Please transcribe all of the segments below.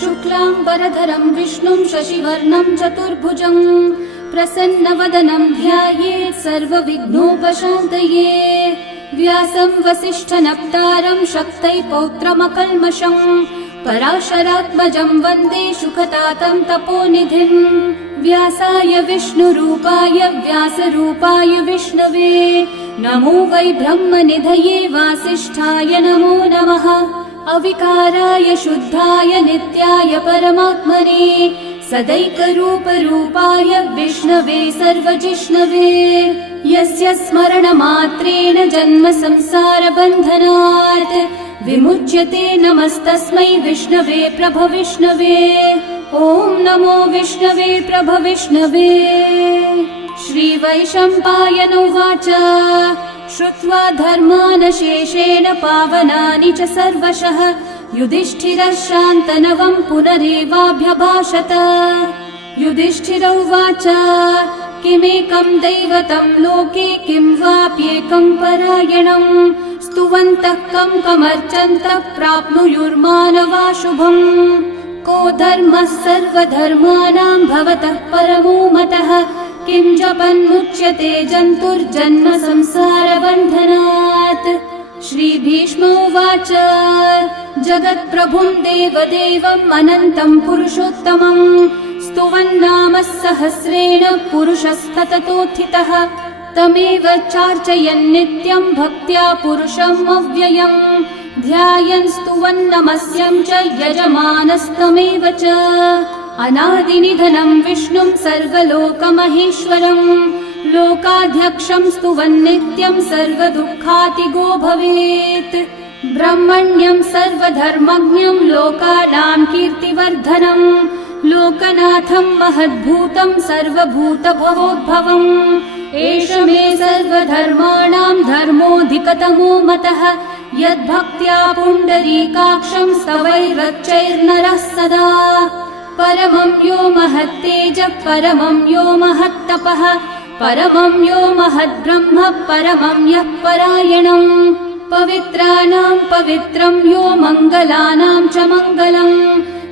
शुक्लांबरधरं विष्णुं शशिवर्णं चतुर्भुजं प्रसन्नवदनं ध्यायेत् सर्वविघ्नोपशान्तये। व्यासं वसिष्ठनप्तारं शक्तै पौत्रमकल्मषं पराशरात्मजं वन्दे शुकतातं तपोनिधिं। व्यासाय विष्णुरूपाय व्यासरूपाय विष्णवे नमो वै ब्रह्मनिधये वासिष्ठाय नमो नमः। अविकाराय शुद्धाय नित्याय परमात्मने सदैकरूपरूपाय विष्णवे सर्वजिष्णवे। यस्य स्मरणमात्रेण जन्म संसारबन्धनात् विमुच्यते नमस्तस्मै विष्णवे प्रभविष्णवे। ॐ नमो विष्णवे प्रभविष्णवे। श्रीवैशम्पायन उवाच श्रुत्वा धर्मानशेषेण पावनानि च सर्वशः युधिष्ठिरः शान्तनवं पुनरेवाभ्यभाषत। युधिष्ठिर उवाच किमेकं दैवतं लोके किं वाप्येकं परायणं स्तुवन्तः कं कमर्चन्तः प्राप्नुयुर्मानवा शुभम्। को धर्मः सर्वधर्माणां भवतः परमो मतः किं जपन्मुच्यते जन्तुर्जन्म संसारबन्धनात्। श्रीभीष्म उवाच जगत्प्रभुं देवदेवम् अनन्तं पुरुषोत्तमं स्तुवन्नाम सहस्रेण पुरुषस्तततोत्थितः तमेव चार्चयन् नित्यं भक्त्या पुरुषम् अव्ययम् ध्यायन् स्तुवन्नमस्यं च यजमानस्तमेव च। अनादिनिधनं विष्णुं सर्वलोकमहेश्वरं लोकाध्यक्षं स्तुवन्नित्यं सर्वदुःखातिगो भवेत्। ब्रह्मण्यं सर्वधर्मज्ञं लोकानां कीर्तिवर्धनं लोकनाथं महद्भूतं सर्वभूतभवोद्भवम्। एष मे सर्वधर्माणां धर्मोऽधिकतमो मतः यद्भक्त्या पुण्डरीकाक्षं स्तवैरर्चैर्नरः सदा। परमं यो महत्तेजः परमं यो महत्तपः परमं यो महद्ब्रह्म परमं यः परायणं। पवित्राणां पवित्रं यो मङ्गलानां च मङ्गलं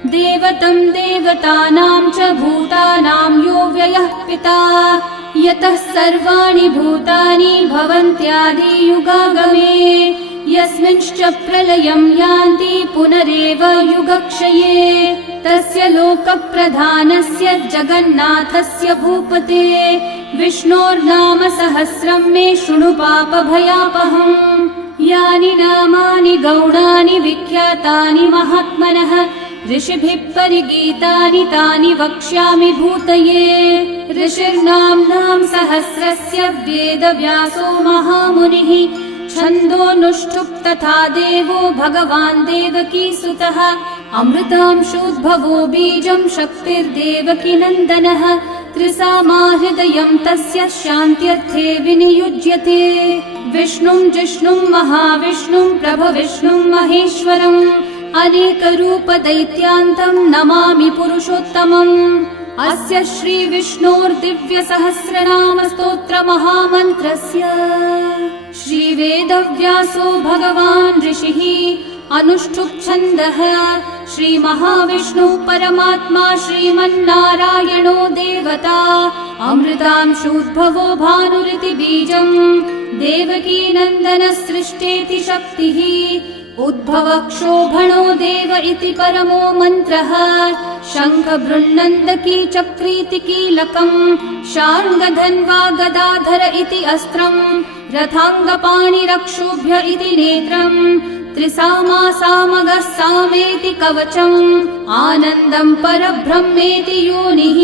देवतं देवतानां च भूतानां यो व्ययः पिता यतः सर्वाणि भूतानि भवन्त्यादियुगागमे यस्मिंश्च प्रलयं यान्ति पुनरेव युगक्षये तस्य लोकप्रधानस्य जगन्नाथस्य भूपते विष्णोर्नाम सहस्रं मे शृणु पापभयापहम्। यानि नामानि गौणानि विख्यातानि महात्मनः ऋषिभिः परिगीतानि तानि वक्ष्यामि भूतये। ऋषिर्नाम्नां सहस्रस्य वेदव्यासो महामुनिः छन्दोऽनुष्ठुप् तथा देवो भगवान् देवकीसुतः अमृतांशोद्भवो बीजं शक्तिर्देवकी नन्दनः त्रिसामा हृदयं तस्य शान्त्यर्थे विनियुज्यते। विष्णुं जिष्णुं महाविष्णुं प्रभविष्णुं महेश्वरम् अनेकरूपदैत्यान्तं नमामि पुरुषोत्तमम्। अस्य श्रीविष्णोर्दिव्यसहस्रनामस्तोत्रमहामन्त्रस्य श्रीवेदव्यासो भगवान् ऋषिः अनुष्ठुप्-छन्दः श्रीमहाविष्णुः परमात्मा श्रीमन्नारायणो देवता अमृतांशोद्भवो भानुरिति बीजम् देवकी नन्दनः सृष्टेति शक्तिः उद्भवक्षोभणो देव इति परमो मन्त्रः शङ्ख बृन्नन्दकी चक्रीति कीलकम् शार्ङ्गधन्वा गदाधर इति अस्त्रम् रथाङ्गपाणिरक्षोभ्य इति नेत्रम् त्रिसामा सामगः सामेति कवचम् आनन्दं परब्रह्मेति योनिः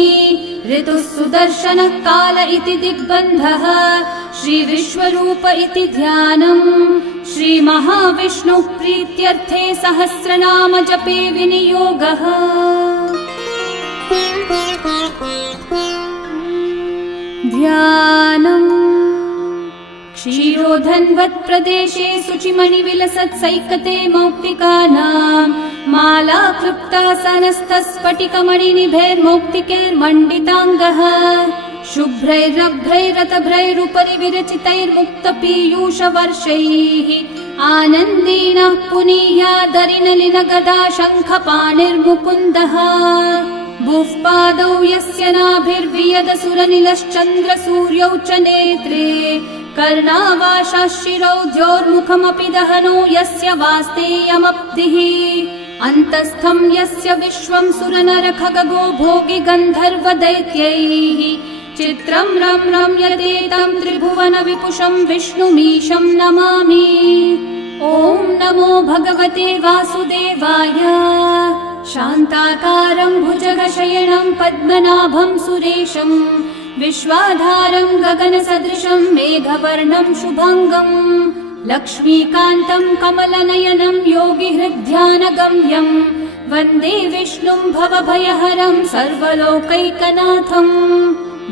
ऋतुः सुदर्शनः काल इति दिग्बन्धः श्रीविश्वरूप इति ध्यानम् श्रीमहाविष्णुः प्रीत्यर्थे सहस्रनाम जपे विनियोगः। ध्यानम् क्षीरोधन्वत्प्रदेशे शुचिमणिविलसत्सैकते मौक्तिकानां माला क्लृप्तासनस्थस्फटिकमणिनिभैर्मौक्तिकैर्मण्डिताङ्गः शुभ्रैरभ्रैरतभ्रैरुपरि विरचितैर्मुक्तपीयूषवर्षैः आनन्देन पुनीयादरिनलिनगदा शङ्खपाणिर्मुकुन्दः बुःपादौ यस्य नाभिर्वियदसुरनिलश्चन्द्रसूर्यौ च नेत्रे कर्णावाशाः शिरौद्योर्मुखमपि दहनो यस्य वास्तेयमब्धिः अन्तस्थं यस्य विश्वं सुरनरखगो भोगि गन्धर्वदैत्यैः चित्रं रम्यते त्रिभुवन विपुषं विष्णुमीशं नमामि। ॐ नमो भगवते वासुदेवाय। शान्ताकारं भुजगशयनं पद्मनाभं सुरेशं विश्वाधारं गगनसदृशं मेघवर्णं शुभाङ्गं लक्ष्मीकान्तं कमलनयनं योगिहृद्ध्यानगम्यं वन्दे विष्णुं भवभयहरं सर्वलोकैकनाथं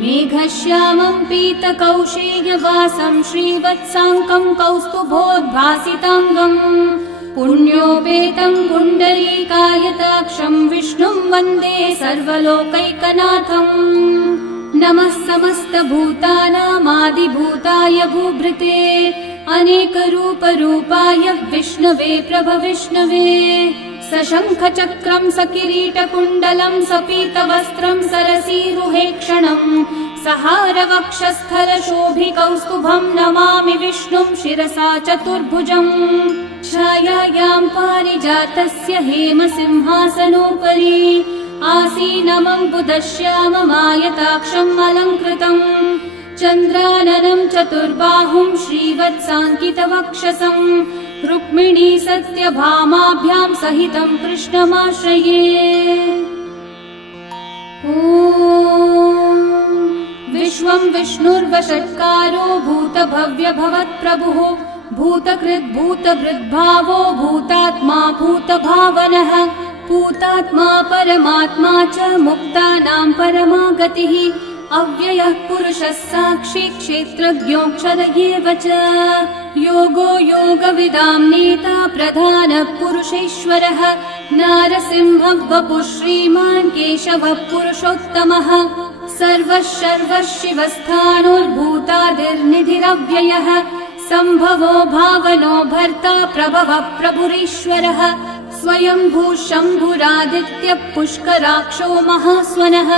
मेघश्यामं पीतकौशेयवासं श्रीवत्साङ्कं कौस्तुभोद्भासिताङ्गं पुण्योपेतं पुण्डरीकायताक्षं विष्णुं वन्दे सर्वलोकैकनाथम् नमः समस्तभूतानामादिभूताय भूभृते अनेकरूपरूपाय विष्णवे प्रभविष्णवे सशङ्खचक्रं सकिरीटकुण्डलं सपीतवस्त्रं सरसीरुहेक्षणं सहारवक्षस्थलशोभिकौस्तुभं नमामि विष्णुं शिरसा चतुर्भुजम् छायायां पारिजातस्य हेमसिंहासनोपरि आसीनमम्बुदश्याममायताक्षम् अलङ्कृतम् चन्द्राननं चतुर्बाहुं श्रीवत्साङ्कितवक्षसं रुक्मिणी सत्यभामाभ्यां सहितं कृष्णमाश्रये। ॐ विश्वं विष्णुर्वषट्कारो भूतभव्यभवत्प्रभुः भूतकृद्भूतभृद्भावो भूतात्मा भूतभावनः भूतात्मा परमात्मा च मुक्तानां परमागतिः अव्ययः पुरुषः साक्षी क्षेत्रज्ञोऽक्षर एव च योगो योगविदां नेता प्रधानः पुरुषेश्वरः नारसिंहः वपुः श्रीमान् केशवः पुरुषोत्तमः सर्वः शर्वः शिवस्थाणुर्भूतादिर्निधिरव्ययः सम्भवो भावनो भर्ता प्रभवः प्रभुरीश्वरः स्वयंभू शम्भुरादित्यः पुष्कराक्षो महास्वनः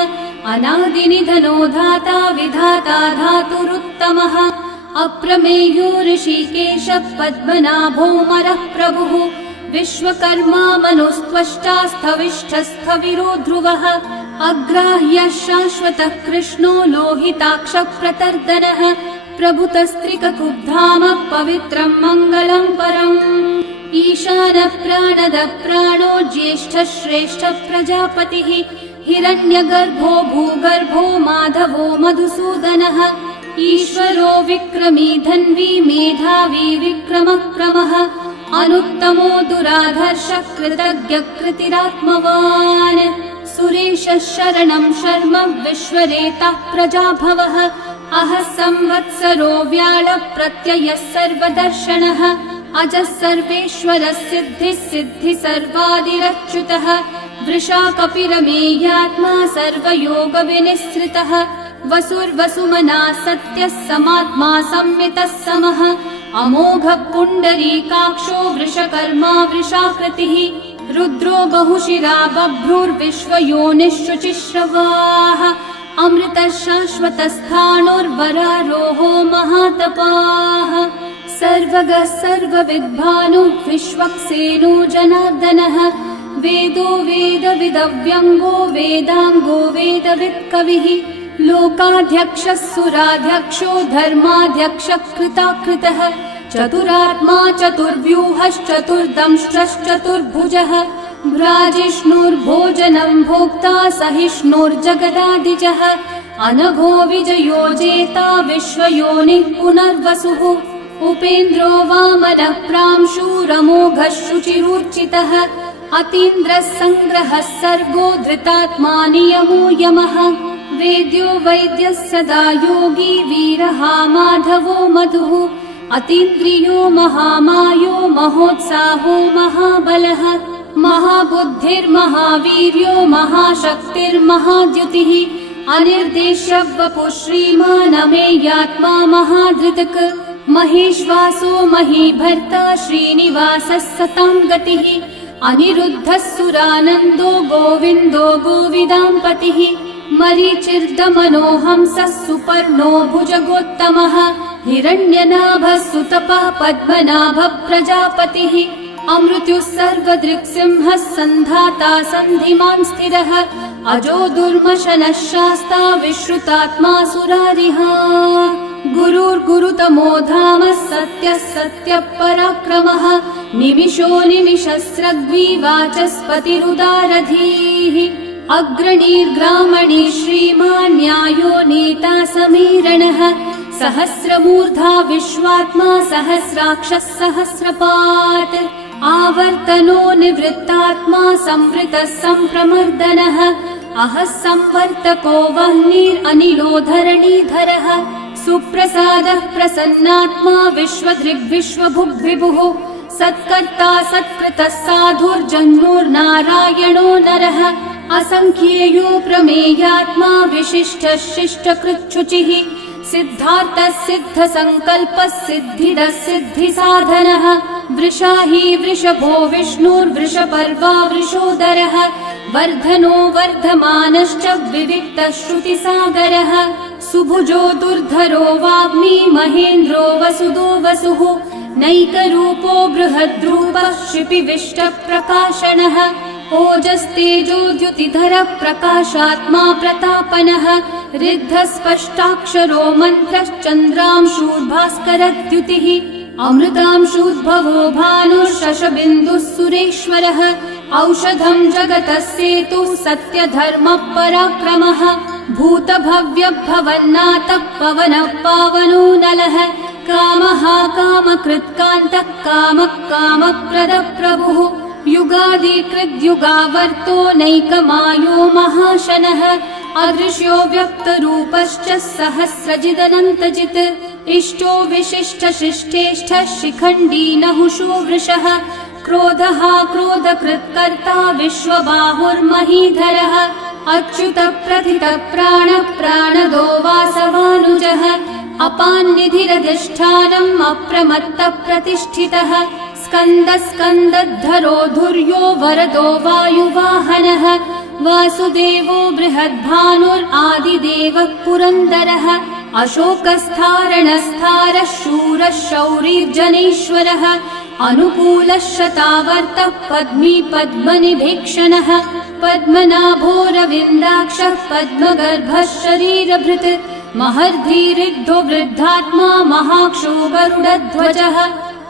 अनादिनिधनो धाता विधाता धातुरुत्तमः अप्रमेयो ऋषिकेशः पद्मनाभोऽमरः प्रभुः विश्वकर्मा मनुस्त्वष्टा स्थविष्ठस्थविरो ध्रुवः अग्राह्यः शाश्वतः कृष्णो लोहिताक्षः प्रतर्दनः प्रभुतस्त्रिककुब्धामः पवित्रं मङ्गलं परम् ईशानः प्राणदः प्राणो ज्येष्ठः श्रेष्ठः प्रजापतिः हिरण्यगर्भो भूगर्भो माधवो मधुसूदनः ईश्वरो विक्रमी धन्वी मेधावी विक्रमक्रमः अनुत्तमो दुराधर्षः कृतज्ञः कृतिरात्मवान् सुरेशः शरणं शर्म विश्वरेतः प्रजाभवः अहः संवत्सरो व्याळः प्रत्ययः सर्वदर्शनः अजः सर्वेश्वरः सिद्धिः सिद्धि सर्वादिरच्युतः वृषा कपिरमेयात्मा सर्वयोगविनिःसृतः वसुर्वसुमना सत्यः समात्मा संमितः समः अमोघः पुण्डरीकाक्षो वृषकर्मा वृषाकृतिः रुद्रो बहुशिरा बभ्रुर्विश्वयोनिःशुचिश्रवाः अमृतः शाश्वतस्थाणुर्वरारोहो महातपाः सर्वगः सर्वविद्भानुः विश्वक्सेनो जनार्दनः वेदो वेदविदव्यङ्गो वेदाङ्गो वेदवित्कविः लोकाध्यक्षः सुराध्यक्षो धर्माध्यक्षः कृताकृतः चतुरात्मा चतुर्व्यूहश्चतुर्दंष्ट्रश्चतुर्भुजः भ्राजिष्णुर्भोजनं भोक्ता सहिष्णुर्जगदादिजः अनघो विजयो जेता विश्वयोनिः पुनर्वसुः उपेन्द्रो वामनः प्रांशुरमोघः शुचिरूर्चितः अतीन्द्रः सङ्ग्रहः सर्गो धृतात्मा नियमो यमः वेद्यो वैद्यः सदा योगी वीरः माधवो मधुः अतीन्द्रियो महामायो महोत्साहो महाबलः महाबुद्धिर्महावीर्यो महाशक्तिर्महाद्युतिः अनिर्देश्य वपुः श्रीमान् अमेयात्मा महाधृतक् महेश्वासो महीभर्ता श्रीनिवासः सतां गतिः अनिरुद्धः सुरानन्दो गोविन्दो गोविदाम्पतिः मरीचिर्दमनोहंसः सुपर्णो भुजगोत्तमः हिरण्यनाभः सुतपः पद्मनाभः प्रजापतिः अमृत्युः सर्वदृक्सिंहः सन्धाता सन्धिमान् स्थिरः अजो दुर्मशनः शास्ता विश्रुतात्मा सुरारिः गुरुर्गुरुतमो धामः सत्यः सत्यः पराक्रमः निमिषो निमिषस्रग्वी वाचस्पतिरुदारधीः अग्रणीर्ग्रामणी श्रीमान् न्यायो नेता समीरणः सहस्रमूर्धा विश्वात्मा सहस्राक्षः सहस्रपात् आवर्तनो निवृत्तात्मा संवृतः सम्प्रमर्दनः अहः संवर्तको वह्निरनिलो धरणीधरः सुप्रसादः प्रसन्नात्मा विश्वदृग्विश्वभुग्विभुः सत्कर्ता सत्कृतः साधुर्जन्मुर्नारायणो नरः असंख्येयो प्रमेयात्मा विशिष्टः शिष्टकृच्छुचिः सिद्धार्थः सिद्धसङ्कल्पः सिद्धिदः सिद्धिसाधनः वृषाही वृषभो विष्णुर्वृषपर्वा वृषोदरः वर्धनो वर्धमानश्च विविक्तः श्रुतिसागरः सुभुजो दुर्धरो वाग्मी महेन्द्रो वसुदो वसुः नैकरूपो बृहद्रूपः शिपिविष्टप्रकाशनः ओजस्तेजोद्युतिधरः प्रकाशात्मा प्रतापनः ऋद्धस्पष्टाक्षरो मन्त्रश्चन्द्रांशूर्भास्करद्युतिः अमृतांशूद्भवो भानुर्शशबिन्दुः सुरेश्वरः औषधं जगतः सेतुः सत्यधर्मः पराक्रमः भूतभव्यभवन्नाथः पवनः पावनो नलः कामः कामकृत्कान्तः कामः कामप्रदः प्रभुः युगादिकृद्युगावर्तो नैकमायो महाशनः अदृश्यो व्यक्तरूपश्च सहस्रजिदनन्तजित् इष्टो विशिष्टशिष्टेष्ठः शिखण्डी नहुषो वृषः क्रोधः क्रोधकृत्कर्ता विश्वबाहुर्महीधरः अच्युतः प्रथितः प्राणः प्राणदो वासवानुजः अपान्निधिरधिष्ठानम् अप्रमत्तः प्रतिष्ठितः स्कन्दः स्कन्दद्धरो धुर्यो वरदो वायुवाहनः वासुदेवो बृहद्भानुरादिदेवः पुरन्दरः अशोकस्थारणस्थारः शूरः शौरिर्जनेश्वरः अनुकूलः शतावर्तः पद्मी पद्मनिभीक्षणः पद्मनाभोरविन्दाक्षः पद्मगर्भः शरीरभृत् महर्धिरिद्धो वृद्धात्मा महाक्षो गरुडध्वजः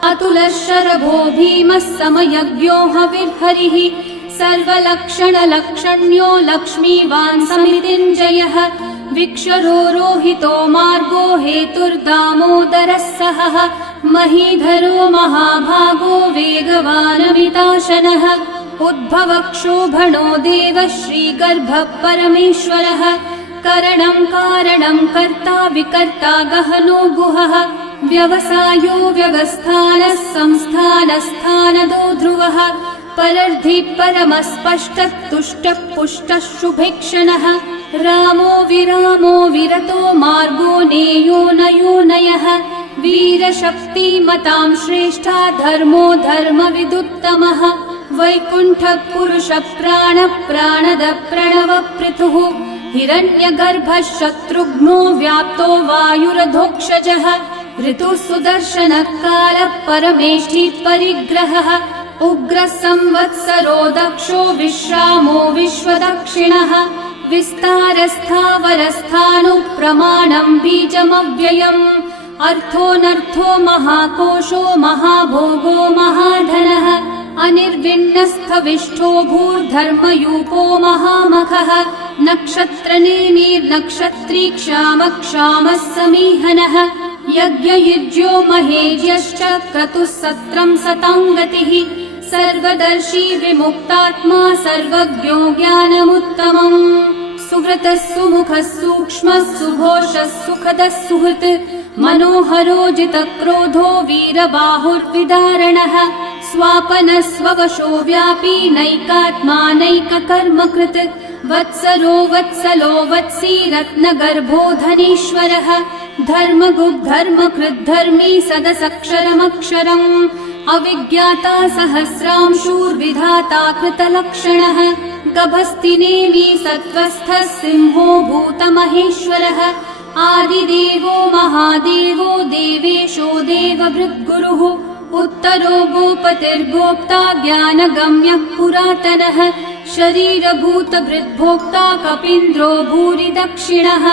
अतुलः शरभो भीमः समयज्ञो हविर्हरिः सर्वलक्षणलक्षण्यो लक्ष्मीवान् समितिञ्जयः विक्षरो रोहितो मार्गो हेतुर्दामोदरः सहः महीधरो महाभागो वेगवानमिताशनः उद्भवक्षोभणो देवः श्रीगर्भः परमेश्वरः करणं कारणं कर्ता विकर्ता गहनो गुहः व्यवसायो व्यवस्थानः संस्थानस्थानदो ध्रुवः परर्धि परमस्पष्टः तुष्टः पुष्टः शुभेक्षणः रामो विरामो विरतो मार्गो नेयो नयो नयः वीरशक्तिमतां श्रेष्ठा धर्मो धर्मविदुत्तमः वैकुण्ठः पुरुषः प्राणः प्राणदः प्रणवपृथुः हिरण्यगर्भः शत्रुघ्नो व्याप्तो वायुरधोक्षजः ऋतुः सुदर्शनः कालः परमेष्ठी परिग्रहः उग्रः संवत्सरो दक्षो विश्रामो विश्वदक्षिणः विस्तारस्थावरस्थाणु प्रमाणं बीजमव्ययम् अर्थोऽनर्थो महाकोशो महाभोगो महाधनः अनिर्विण्णस्थविष्ठो भूर्धर्मयूपो महामखः नक्षत्रनेमिर्नक्षत्री क्षामः समीहनः यज्ञयुज्यो महेज्यश्च क्रतुः सत्रं सताङ्गतिः सर्वदर्शी विमुक्तात्मा सर्वज्ञो ज्ञानमुत्तमम् सुव्रतः सुमुखः सूक्ष्मः सुघोषः सुखदः सुहृत् मनोहरो जितक्रोधो वीरबाहुर्विदारणः स्वापनः स्ववशो व्यापी नैकात्मा नैककर्मकृत् वत्सरो वत्सलो वत्सी रत्नगर्भो धनीश्वरः धर्मगुग्धर्मकृद्धर्मी सदसक्षरमक्षरम् अविज्ञाता सहस्रांशूर्विधाता कृतलक्षणः गभस्तिनेमि सत्त्वस्थः सिंहो भूतमहेश्वरः आदिदेवो महादेवो देवेशो देवभृद्गुरुः उत्तरो गोपतिर्गोप्ता ज्ञानगम्यः पुरातनः शरीरभूतभृद्भोक्ता कपीन्द्रो भूरि दक्षिणः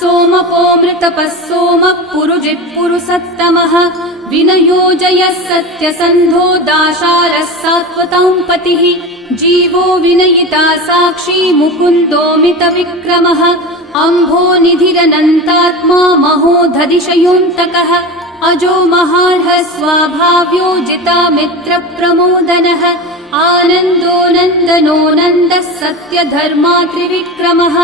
सोमपो मृतपः सोमः पुरुजित्पुरुसत्तमः विनयोजयः सत्यसन्धो दाशारः सात्वतां पतिः जीवो विनयिता साक्षी मुकुन्दोमितविक्रमः अम्भो निधिरनन्तात्मा महोदधिशयोऽन्तकः अजो महार्हः स्वाभाव्यो जितामित्रप्रमोदनः आनन्दो नन्दनो नन्दः सत्यधर्मा त्रिविक्रमः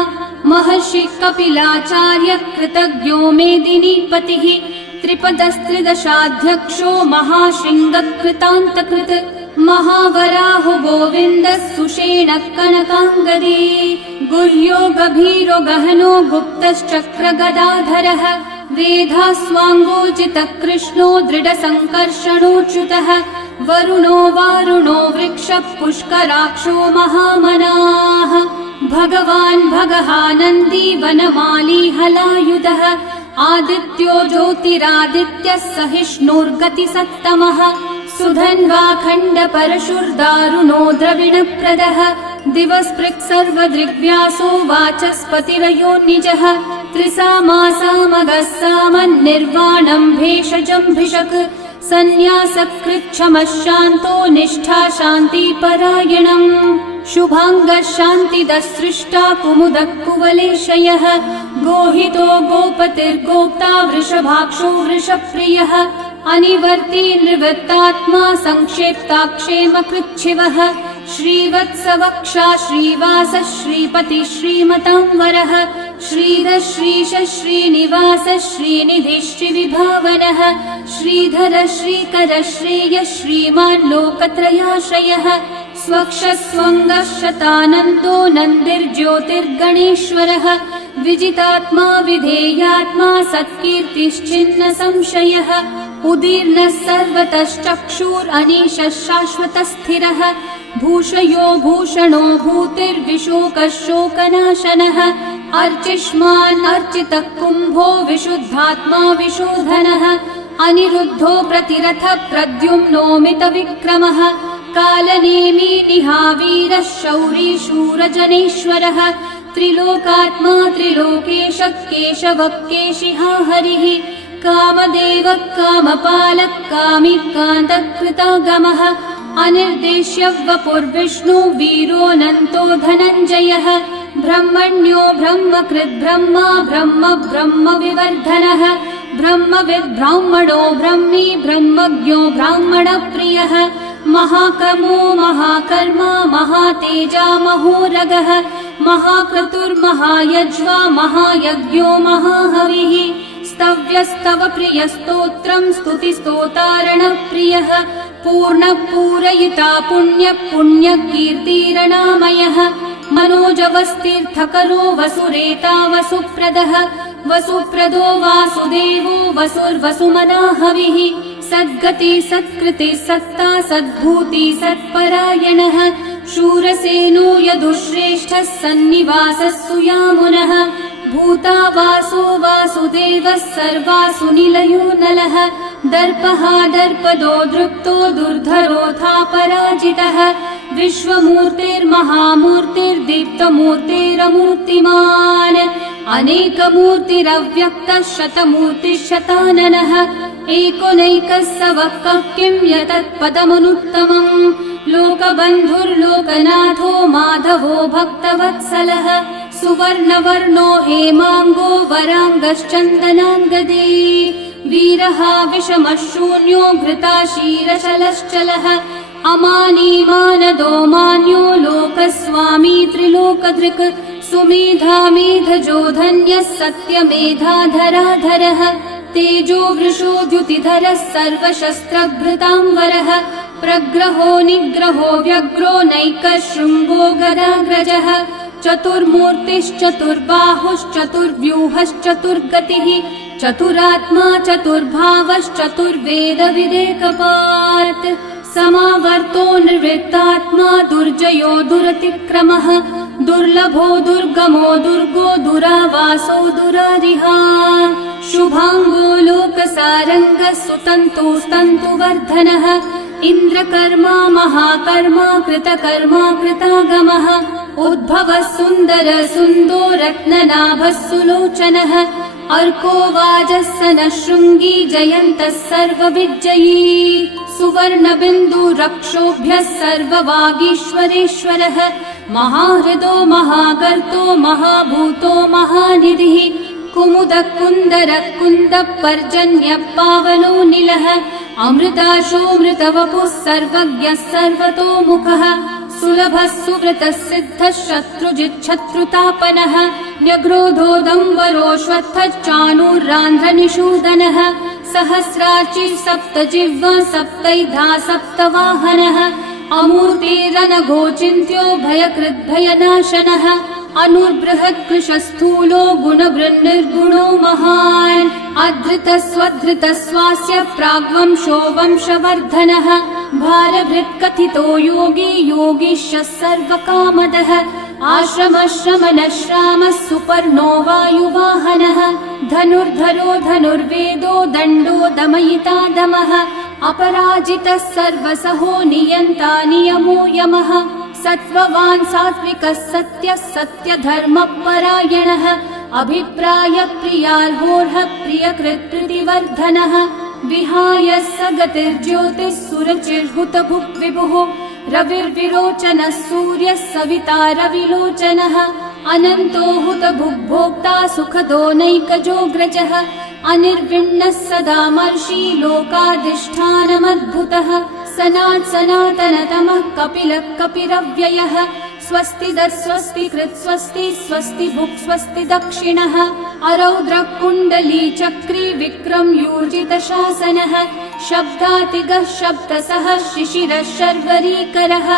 महर्षि कपिलाचार्य कृतज्ञो मेदिनीपतिः त्रिपदस्त्रिदशाध्यक्षो महाशृङ्गकृतान्तकृत् महावराहो गोविन्दः सुषेणः कनकाङ्गदे गुह्यो गभीरो गहनो गुप्तश्चक्रगदाधरः वेधास्वाङ्गोजितः कृष्णो दृढसङ्कर्षणोच्युतः वरुणो वारुणो वृक्षः पुष्कराक्षो महामनाः भगवान् भगहानन्दी वनमाली हलायुधः आदित्यो ज्योतिरादित्यः सहिष्णुर्गतिसत्तमः सुधन्वा खण्डपरशुर्दारुणो द्रविणप्रदः दिवस्पृक् सर्वदृग्व्यासो वाचस्पतिरयो निजः त्रिसामासामगः सामन्निर्वाणं भेषजम्भिषक् सन्न्यासकृच्छमः शान्तो निष्ठा शान्तिपरायणम् शुभाङ्गः शान्तिदः सृष्टा कुमुदः कुवलेशयः गोहितो गोपतिर्गोप्ता वृषभाक्षो वृषप्रियः अनिवर्ती निवृत्तात्मा संक्षेप्ताक्षेमकृच्छिवः श्रीवत्सवक्षा श्रीवास श्रीपति श्रीमतांवरः श्रीधर श्रीश श्रीनिवास श्रीनिधि श्रीविभावनः श्रीधर श्रीकर श्रेय श्रीमान् लोकत्रयाश्रयः स्वक्षस्वङ्गः शतानन्दो नन्दिर्ज्योतिर्गणेश्वरः विजितात्मा विधेयात्मा सत्कीर्तिश्चिन्न संशयः उदीर्णः सर्वतश्चक्षुरनीशः शाश्वतस्थिरः भूषयो भूषणो भूतिर्विशोकः शोकनाशनः अर्चिष्मान् अर्चितः कुम्भो विशुद्धात्मा विशोधनः अनिरुद्धो प्रतिरथः प्रद्युम्नोमितविक्रमः कालनेमी निहावीरः शौरी शूरजनेश्वरः त्रिलोकात्मा त्रिलोकेशः केशवः केशिहा हरिः कामदेवः कामपालः कामी कान्तः कृतागमः अनिर्देश्य वपुर्विष्णु वीरोऽनन्तो धनञ्जयः ब्रह्मण्यो ब्रह्मकृद् ब्रह्मा ब्रह्म ब्रह्म विवर्धनः ब्रह्मविद् ब्राह्मणो ब्रह्मी ब्रह्मज्ञो ब्राह्मणप्रियः महाकर्मो महाकर्मा महातेजा महोरगः महाक्रतुर्महायज्वा महायज्ञो महाहविः स्तव्यस्तव प्रियस्तोत्रम् स्तुतिस्तोतारणप्रियः पूर्णः पूरयिता पुण्यः पुण्यकीर्तिरणामयः मनोजवस्तीर्थकरो वसुरेता वसुप्रदः वसुप्रदो वासुदेवो वसुर्वसुमनाहविः सद्गति सत्कृति सत्ता सद्भूति सत्परायणः शूरसेनो यदुश्रेष्ठः सन्निवासः सुयामुनः भूता वासो वासुदेवः सर्वासु निलयो नलः दर्पः दर्पदो दृप्तो दुर्धरोऽथा पराजितः विश्वमूर्तिर्महामूर्तिर्दीप्तमूर्तिरमूर्तिमान् अनेकमूर्तिरव्यक्तः शतमूर्तिशताननः एकोनैकः स वः किं यतत्पदमनुत्तमम् लोकबन्धुर्लोकनाथो माधवो भक्तवत्सलः सुवर्णवर्णो हेमाङ्गो वराङ्गश्चन्दनाङ्गदे वीरः विषमः शून्यो घृताशीरशलश्चलः अमानी मानदो मान्यो लोकस्वामी त्रिलोकधृक् सुमेधामेधजो धन्यः सत्यमेधाधराधरः तेजो वृषो द्युतिधरः सर्वशस्त्रभृताम्बरः प्रग्रहो निग्रहो व्यग्रो नैकः शृङ्गो गदाग्रजः चतुर्मूर्तिश्चतुर्बाहुश्चतुर्व्यूहश्चतुर्गतिः चतुरात्मा चतुर्भावश्चतुर्वेदविदेकपात् समावर्तो निर्वृत्तात्मा दुर्जयो दुरतिक्रमः दुर्लभो दुर्गमो दुर्गो दुरावासो दुरारिहा शुभाङ्गो लोकसारङ्गः सुतन्तुस्तन्तुवर्धनः इन्द्रकर्मा महाकर्मा कृतकर्मा कृतागमः उद्भवः सुन्दर सुन्दो रत्ननाभः सुलोचनः अर्को वाजः सनः शृङ्गी जयन्तः सर्वविजयी सुवर्णबिन्दु रक्षोभ्यः सर्ववागीश्वरेश्वरः महाहृदो महागर्तो महाभूतो महानिधिः कुमुदः कुन्दरः कुन्दः पर्जन्यः पावनो निलः अमृताशोऽमृतवपुः सर्वज्ञः सर्वतोमुखः सुलभः सुव्रतः सिद्धः शत्रुजिच्छत्रुतापनः न्यग्रोधोदंवरोऽश्वत्थः चाणूरान्ध्रनिषूदनः सहस्रार्ची सप्तजिह्वा सप्तैधा सप्तवाहनः अमूर्तिरनघोचिन्त्यो भयकृद्भयनाशनः अनुर्बृहत्कृशस्थूलो गुणवृन्निर्गुणो महान् अधृतस्वधृतस्वास्य प्राग्वंशो वंशवर्धनः भारभृत्कथितो योगी योगीशः सर्वकामदः आश्रमश्रमणश्रामः सुपर्णो वायुवाहनः धनुर्धरो धनुर्वेदो दण्डो दमयिता दमः अपराजितः सर्वसहो नियन्ता नियमो यमः सत्त्ववान् सात्विकः सत्यः सत्यधर्मपरायणः अभिप्रायप्रियार्होर्हः प्रियकृत्प्रीतिवर्धनः विहाय स गतिर्ज्योतिः सुरचिर्हुतभुक् विभुः रविर्विरोचनः सूर्यः सविता रविलोचनः अनन्तो हुतभुग्भोक्ता सुखदो नैकजोऽग्रजः अनिर्विण्णः सदा मर्षि लोकाधिष्ठानमद्भुतः सनातनतमः कपिलः कपिरव्ययः स्वस्तिदः स्वस्तिकृत् स्वस्ति स्वस्ति भुक् स्वस्ति दक्षिणः अरौद्रः कुण्डली चक्री विक्रमयूर्जितशासनः शब्दातिगः शब्दसः शिशिरः शर्वरीकरः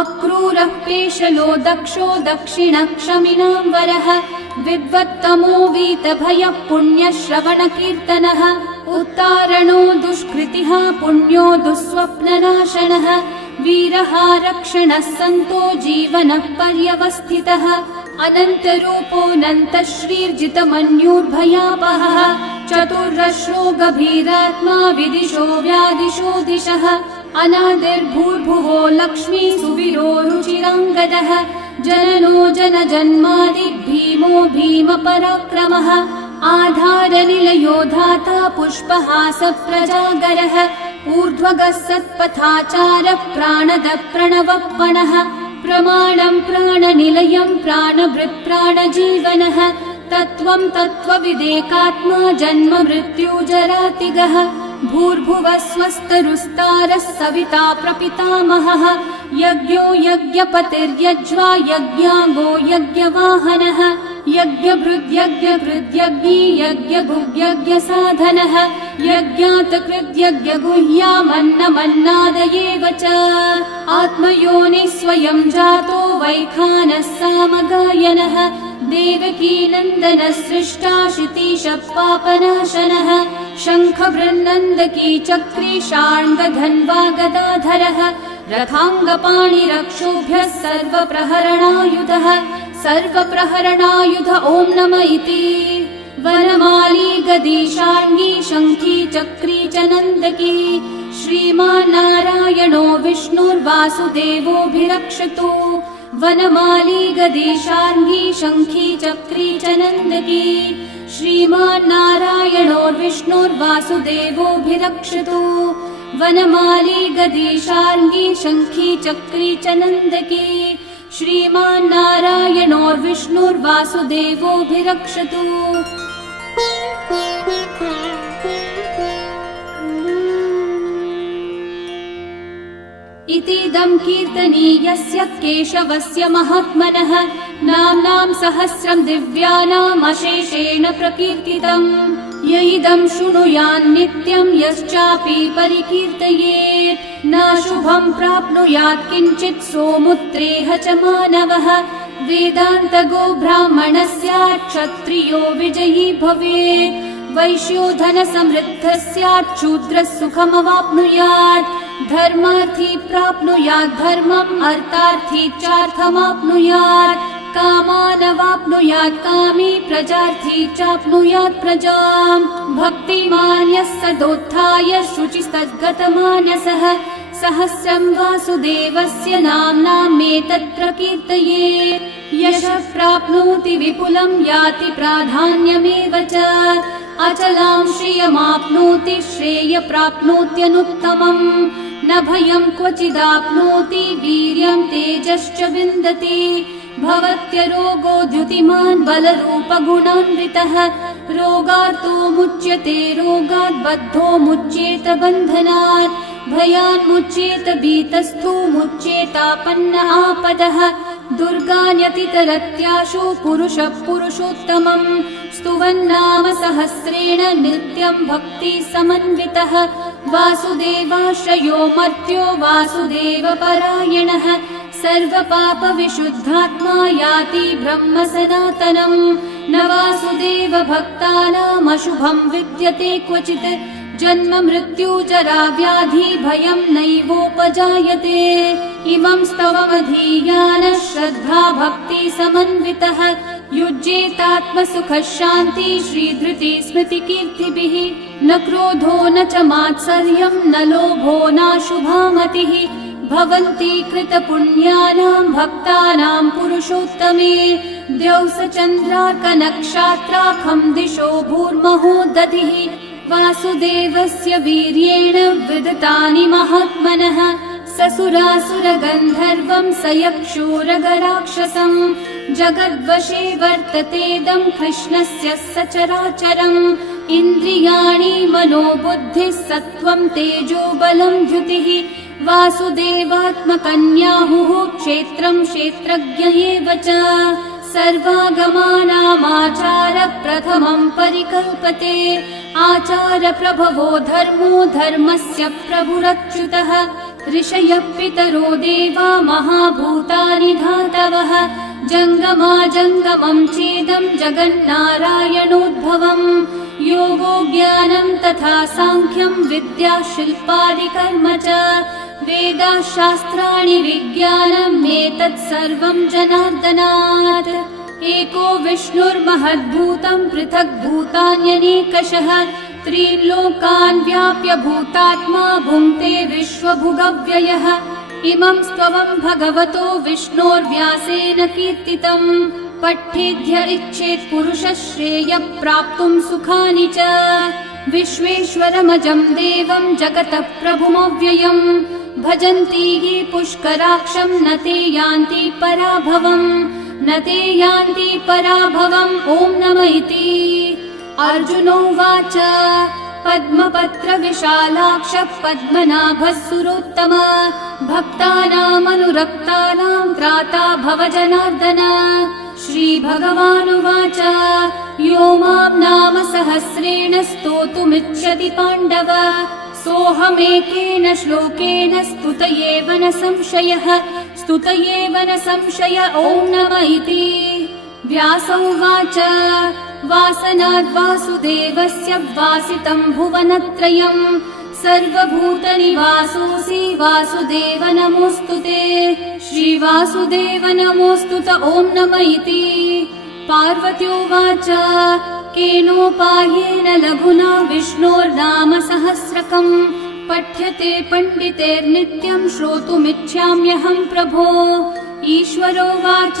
अक्रूरः पेशलो दक्षो दक्षिणक्षमिनाम्बरः विद्वत्तमो वीतभयः पुण्यश्रवणकीर्तनः उत्तारणो दुष्कृतिः पुण्यो दुःस्वप्ननाशनः वीरः रक्षणः सन्तो जीवनः पर्यवस्थितः अनन्तरूपोऽनन्तश्रीर्जितमन्युर्भयापहः चतुर्रश्रो गभीरात्मा विदिशो व्यादिशो दिशः अनादिर्भूर्भुवो लक्ष्मी सुवीरो रुचिराङ्गदः जननो जनजन्मादि भीमो भीमपराक्रमः आधारनिलयो धाता पुष्पहास प्रजागरः ऊर्ध्वगः सत्पथाचारः प्राणदः प्रणवप्पणः प्रमाणं प्राणनिलयं प्राणभृत् प्राणजीवनः तत्त्वं तत्त्वविदेकात्मा जन्म मृत्युजरातिगः भूर्भुवः स्वस्तरुस्तारः सविता प्रपितामहः यज्ञो यज्ञपतिर्यज्वा यज्ञाङ्गो यज्ञवाहनः यज्ञभृद्यज्ञकृद्यज्ञी यज्ञभुग्यज्ञसाधनः यज्ञातकृद्यज्ञगुह्यामन्नमन्नादयेव च आत्मयोनिः स्वयं जातो वैखानः सामगायनः देवकीनन्दनः सृष्टा शितीशः पापनाशनः शङ्खबृन्नन्दकी चक्री शार्ङ्गधन्वा गदाधरः रथाङ्गपाणिरक्षोभ्यः सर्वप्रहरणायुधः सर्वप्रहरणायुध ॐ नम इति वनमाली गदी शार्ङ्गी शङ्खी चक्री च नन्दकी श्रीमान्नारायणो विष्णुर्वासुदेवोऽभिरक्षतु वनमाली गदी शार्ङ्गी शङ्खी चक्री च नन्दकी श्रीमान्नारायणो विष्णुर्वासुदेवोऽभिरक्षतु वनमाली गदी शार्ङ्गी शङ्खी चक्री च नन्दकी श्रीमान्नारायणो विष्णुर्वासुदेवोऽभिरक्षतु इतीदं कीर्तनीयस्य केशवस्य महात्मनः नाम्नां सहस्रं दिव्यानामशेषेण प्रकीर्तितम्। य इदं शृणुयान् नित्यं यश्चापि परिकीर्तयेत् नाशुभं प्राप्नुयात् किञ्चित् सोमुत्रेह च मानवः। वेदान्तगो ब्राह्मणः स्यात् क्षत्रियो विजयी भवेत् वैश्यो धनसमृद्धः स्यात् शूद्रः सुखमवाप्नुयात् धर्मार्थी प्राप्नुयात् धर्मम् अर्थार्थी चार्थमाप्नुयात् कामानवाप्नुयात् कामी प्रजार्थी चाप्नुयात् प्रजाम्। भक्तिमान् यः सदोत्थाय शुचिस्तद्गतमानसः सहस्रं वासुदेवस्य नाम्नामेतत् प्रकीर्तये। यशः प्राप्नोति विपुलं याति प्राधान्यमेव च अचलां श्रियमाप्नोति श्रेय प्राप्नोत्यनुत्तमम्। न भयं क्वचिदाप्नोति वीर्यं तेजश्च विन्दति भवत्यरोगो द्युतिमान् बलरूपगुणान्वितः रोगार्तो मुच्यते रोगात् बद्धो मुच्येत बन्धनात् भयान् मुच्येत भीतस्थो मुच्येतापन्न आपदः दुर्गान्यतितरत्याशु पुरुषः पुरुषोत्तमम् स्तुवन्नाम सहस्रेण नित्यं भक्ति समन्वितः वासुदेवाश्रयो मर्त्यो वासुदेवपरायणः सर्वपाप विशुद्धात्मा याति ब्रह्म सनातनम्। न वासुदेव भक्तानामशुभं विद्यते क्वचित् जन्म मृत्यु जरा व्याधि भयं नैवोपजायते। इमं स्तवमधीयानः श्रद्धा भक्ति समन्वितः युज्येतात्मसुखः शान्ति श्रीधृति स्मृति कीर्तिभिः। न क्रोधो न च मात्सर्यं न लोभो नाशुभा मतिः भवन्ति कृतपुण्यानां भक्तानां पुरुषोत्तमे। द्यौस चन्द्रार्कनक्षत्राखं दिशो भूर्महो दधिः वासुदेवस्य वीर्येण विदतानि महात्मनः ससुरासुरगन्धर्वं स यक्षोरगराक्षसम् जगद्वशे वर्ततेदं कृष्णस्य सचराचरम्। इन्द्रियाणि मनोबुद्धिः सत्त्वं तेजो बलं द्युतिः वासुदेवात्मकन्याहुः क्षेत्रं क्षेत्रज्ञ एव च सर्वागमानामाचार प्रथमं परिकल्पते आचार प्रभवो धर्मो धर्मस्य प्रभुरच्युतः ऋषयः पितरो देवा महाभूतानि धातवः जङ्गमा जङ्गमं चेदं जगन्नारायणोद्भवम् योगो ज्ञानं तथा साङ्ख्यं विद्या शिल्पादिकर्म च वेदाः शास्त्राणि विज्ञानमेतत् सर्वं जनार्दनात्। एको विष्णुर्महद्भूतं पृथक् भूतान्यनेकशः त्रीन् लोकान् व्याप्य भूतात्मा भुङ्क्ते विश्वभुगव्ययः। इमं स्तवं भगवतो विष्णोर्व्यासेन कीर्तितम् पठेद्य इच्छेत् पुरुषः श्रेयः प्राप्तुं सुखानि च। विश्वेश्वरमजं देवं जगतः प्रभुमव्ययम् भजन्ति ये पुष्कराक्षं न ते यान्ति पराभवम् न ते यान्ति पराभवम्। ॐ नमः इति। अर्जुनोवाच पद्मपत्र विशालाक्ष पद्मनाभः सुरोत्तम भक्तानामनुरक्तानां त्राता भव जनार्दन। श्रीभगवानुवाच यो मां नाम सहस्रेण स्तोतुमिच्छति पाण्डव सोऽहमेकेन श्लोकेन स्तुत एव न संशयः स्तुत एव न संशय। ॐ नमः इति। व्यास उवाच वासनाद् वासुदेवस्य वासितं भुवनत्रयम् सर्वभूतनिवासोऽसि वासुदेव नमोऽस्तुते। श्रीवासुदेव नमोऽस्तुत। ॐ नमः इति। पार्वत्योवाच केनोपायेन लघुना विष्णोर्नाम सहस्रकम् पठ्यते पण्डितेर्नित्यं श्रोतुमिच्छाम्यहं प्रभो। ईश्वरोवाच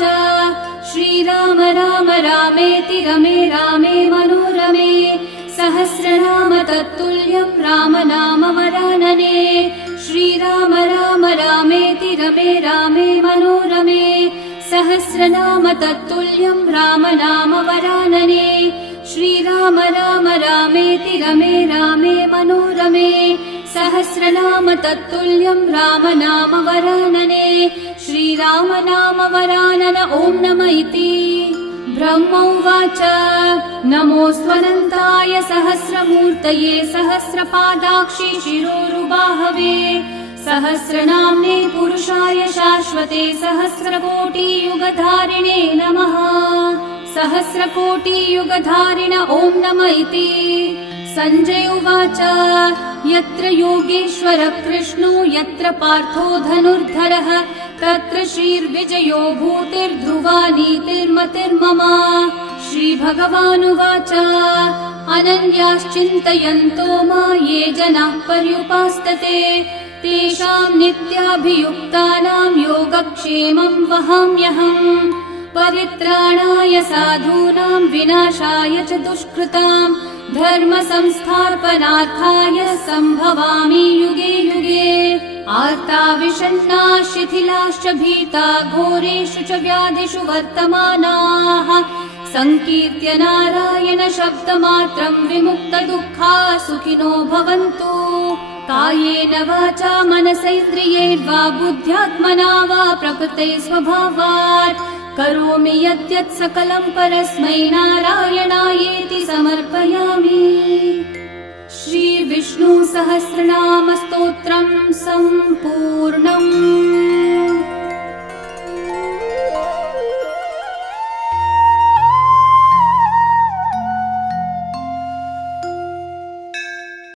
श्रीराम राम रामेति रमे रामे मनोरमे सहस्रनाम तत्तुल्यं राम नाम वरानने। श्रीराम राम रामेति रमे रामे मनोरमे सहस्रनाम तत्तुल्यं राम नाम वरानने। श्रीराम राम रामेति रमे रामे मनोरमे सहस्रनाम तत्तुल्यं रामनाम वरानने श्रीरामनाम वरानन ॐ नम इति ब्रह्म उवाच नमोऽस्त्वनन्ताय सहस्रमूर्तये सहस्रपादाक्षि शिरोरुबाहवे सहस्रनाम्ने पुरुषाय शाश्वते सहस्रकोटियुगधारिणे नमः सहस्रकोटियुगधारिण ॐ नम इति सञ्जय उवाच यत्र योगेश्वरः कृष्णो यत्र पार्थो धनुर्धरः तत्र श्रीर्विजयो भूतिर्ध्रुवा नीतिर्मतिर्मम श्रीभगवानुवाच अनन्याश्चिन्तयन्तो मा ये जनाः पर्युपासते तेषां नित्याभियुक्तानां योगक्षेमं वहाम्यहम् परित्राणाय साधूनां विनाशाय च दुष्कृतां धर्म संस्थापनार्थाय सम्भवामि युगे युगे आर्ता विषण्णा शिथिलाश्च भीता घोरेषु च व्याधिषु वर्तमानाः संकीर्त्य नारायण शब्दमात्रं विमुक्तदुःखा सुखिनो भवन्तु कायेन वाचा मनसैन्द्रियैर्वा बुद्ध्यात्मना वा प्रकृते स्वभावात् करोमि यद्यत् सकलं परस्मै नारायणायेति समर्पयामि। श्री विष्णु सहस्रनाम स्तोत्रं सम्पूर्णम्।